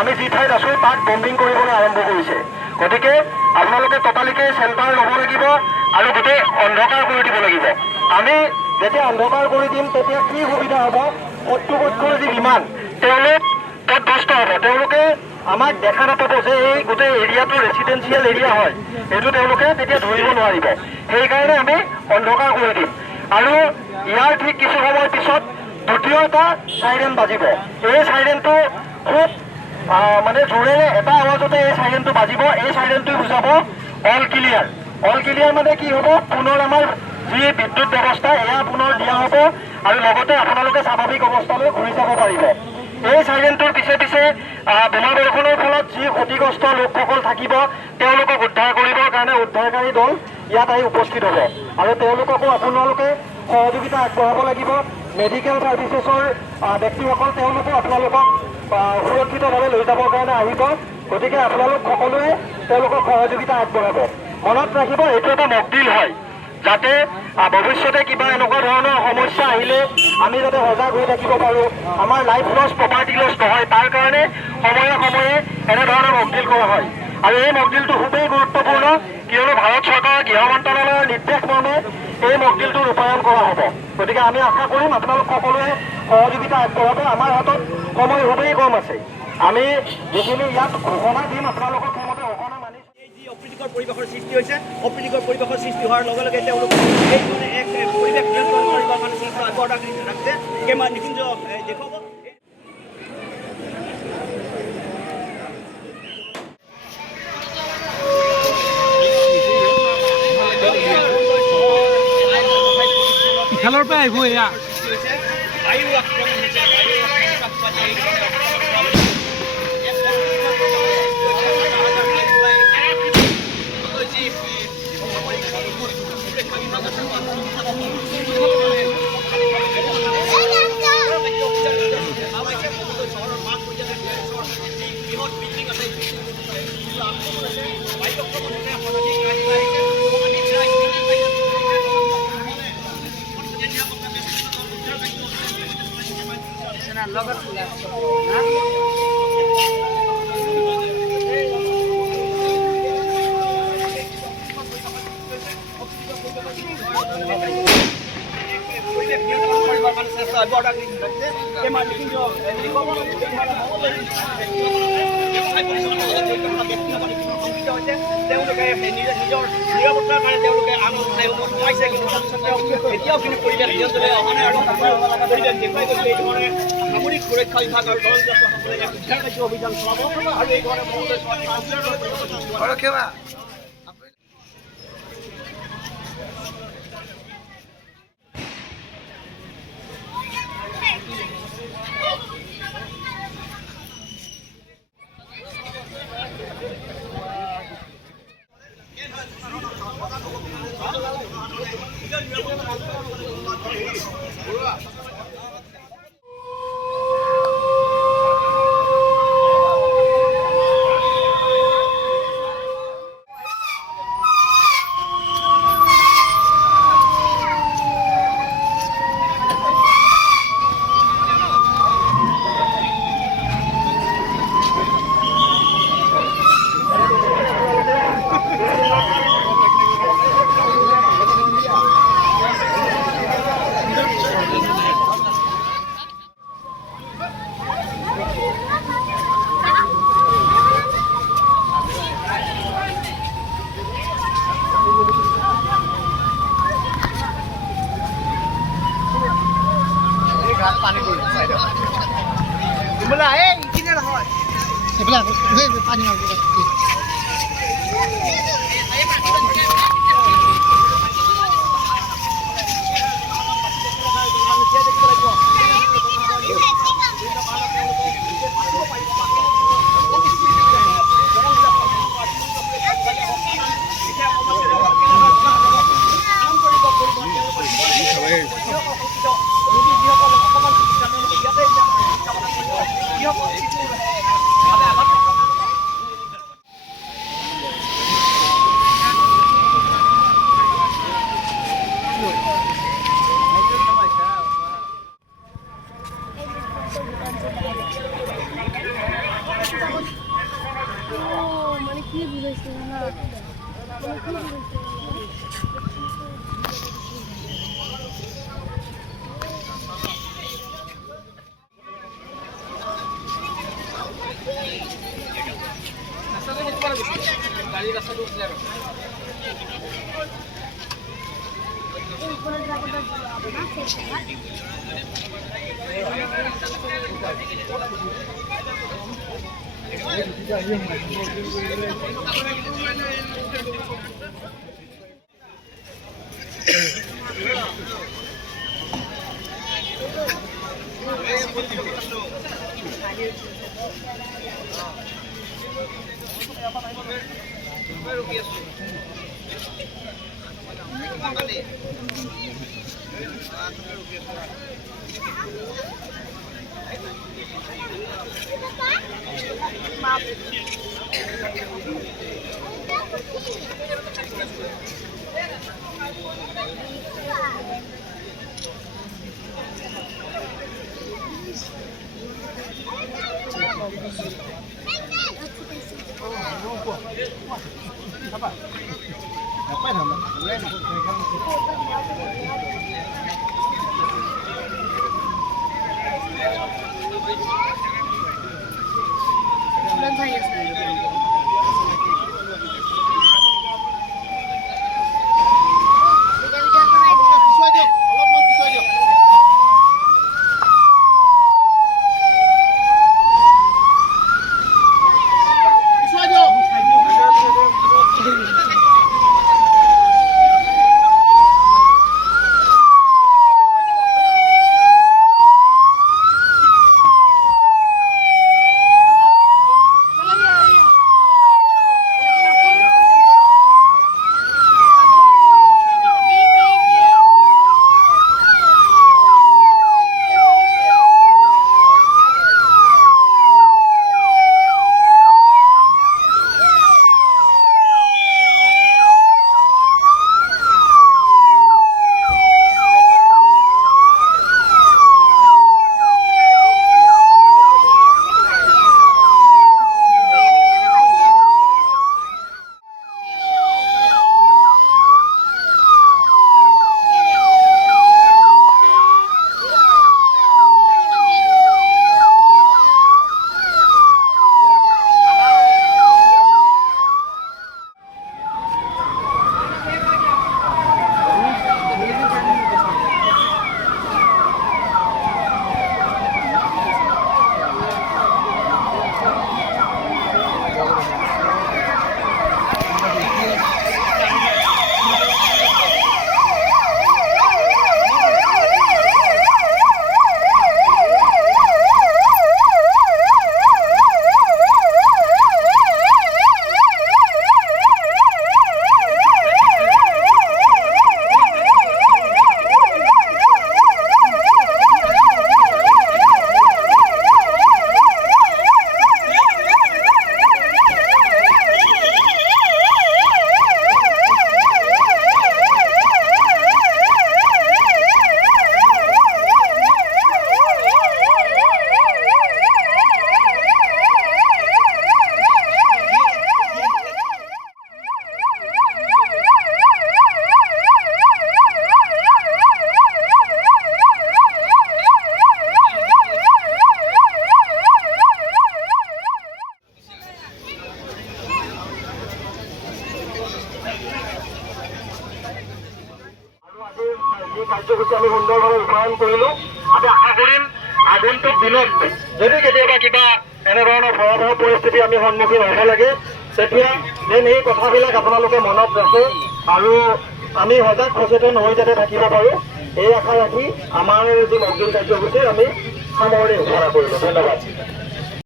আমি যি ঠাইত আছোঁ তাক বম্বিং কৰিবলৈ আৰম্ভ কৰিছে। গতিকে আপোনালোকে ততালিকে চেণ্টাৰ ল'ব লাগিব আৰু গোটেই অন্ধকাৰ কৰি দিব লাগিব। আমি যেতিয়া অন্ধকাৰ কৰি দিম তেতিয়া কি সুবিধা হ'ব, শত্ৰুপক্ষৰ যি বিমান তেওঁলোক তৎভ্ৰষ্ট হ'ব। তেওঁলোকে আমাক দেখা নাপাব যে এই গোটেই এৰিয়াটো ৰেচিডেঞ্চিয়েল এৰিয়া হয়, এইটো তেওঁলোকে তেতিয়া ধৰিব নোৱাৰিব। সেইকাৰণে আমি অন্ধকাৰ কৰি দিম আৰু ইয়াৰ ঠিক কিছু সময় পিছত দ্বিতীয় এটা চাইৰেন বাজিব। এই চাইৰেনটো খুব মানে জোৰেৰে এটা আৱাজতে এই চাইৰেনটো বাজিব। এই চাইৰেনটোৱে বুজাব অল ক্লিয়াৰ। অল ক্লিয়াৰ মানে কি হ'ব, পুনৰ আমাৰ যি বিদ্যুৎ ব্যৱস্থা এয়া পুনৰ দিয়া হ'ব আৰু লগতে আপোনালোকে স্বাভাৱিক অৱস্থালৈ ঘূৰি যাব পাৰিব। এই চাইৰেনটোৰ পিছে পিছে বোমা বৰষুণৰ ফলত যি ক্ষতিগ্ৰস্ত লোকসকল থাকিব তেওঁলোকক উদ্ধাৰ কৰিবৰ কাৰণে উদ্ধাৰকাৰী দল ইয়াত আহি উপস্থিত হ'ব আৰু তেওঁলোককো আপোনালোকে সহযোগিতা আগবঢ়াব লাগিব। মেডিকেল ছাৰ্ভিচেছৰ ব্যক্তিসকল তেওঁলোকো আপোনালোকক সুৰক্ষিতভাৱে লৈ যাবৰ কাৰণে আহিব। গতিকে আপোনালোক সকলোৱে তেওঁলোকক সহযোগিতা আগবঢ়াব। মনত ৰাখিব এইটো এটা মকডিল হয়, যাতে ভৱিষ্যতে কিবা এনেকুৱা ধৰণৰ সমস্যা আহিলে আমি যাতে সজাগ হৈ থাকিব পাৰোঁ, আমাৰ লাইফ লছ প্ৰপাৰ্টি লছ নহয়, তাৰ কাৰণে সময়ে সময়ে এনেধৰণৰ মকডিল কৰা হয়। আৰু এই মকডিলটো খুবেই গুৰুত্বপূৰ্ণ, কিয়নো ভাৰত চৰকাৰৰ গৃহ মন্ত্ৰালয়ৰ নিৰ্দেশ মৰ্মে এই মকডিলটো ৰূপায়ণ কৰা হ'ব। গতিকে আমি আশা কৰিম আপোনালোক সকলোৱে সহযোগিতা আগবঢ়াব। আমাৰ হাতত সময় খুবেই কম আছে। আমি যিখিনি ইয়াত ঘোষণা দিম আপোনালোকক সেইমতে ঘোষণা মানি যি অপ্ৰীতিকৰ পৰিৱেশৰ সৃষ্টি হৈছে, অপ্ৰীতিকৰ পৰিৱেশৰ সৃষ্টি হোৱাৰ লগে লগে তেওঁলোক এই মানে এক পৰিৱেশ নিয়ন্ত্ৰণ কৰিবৰ কাৰণে চেষ্টা অব্যাহত ৰাখিছে। কেইমান নিকুঞ্জ দেখুৱাব। খেলৰ পৰা আহিব এয়া বায়ু আক্ৰমণ হৈছে, তেওঁলোকে নিজৰ নিৰাপত্তাৰ কাৰণে তেওঁলোকে আন ঠাইসমূহ সোমাইছে, কিন্তু এতিয়াও কিন্তু পৰিৱেশ নিয়ন্ত্ৰণে অহা নাই আৰু পৰিৱেশ দেখুৱাই গৈছে। এই ধৰণে সামৰিক সুৰক্ষা বিভাগ আৰু দলযাত্ৰীসকলে উদ্ধাৰ কাৰ্য অভিযান চলাব আৰু এই ধৰণে পানী কৰি পানী কি বুঝাইছিল না গাড়ী ৰাস্তাটো উঠিলে আৰু কাৰ্যসূচী আমি সুন্দৰভাৱে ৰূপায়ণ কৰিলোঁ। আমি আশা কৰিম আগন্তুক দিনত যদি কেতিয়াবা কিবা এনেধৰণৰ ভয়াৱহ পৰিস্থিতি আমি সন্মুখীন হ'ব লাগে, তেতিয়া যেন এই কথাবিলাক আপোনালোকে মনত ৰাখে আৰু আমি সজাগ সচেতন হৈ যাতে থাকিব পাৰোঁ, এই আশা ৰাখি আমাৰ যি মকড্ৰিল কাৰ্যসূচীৰ আমি সামৰণি ঘোষণা কৰিলোঁ। ধন্যবাদ।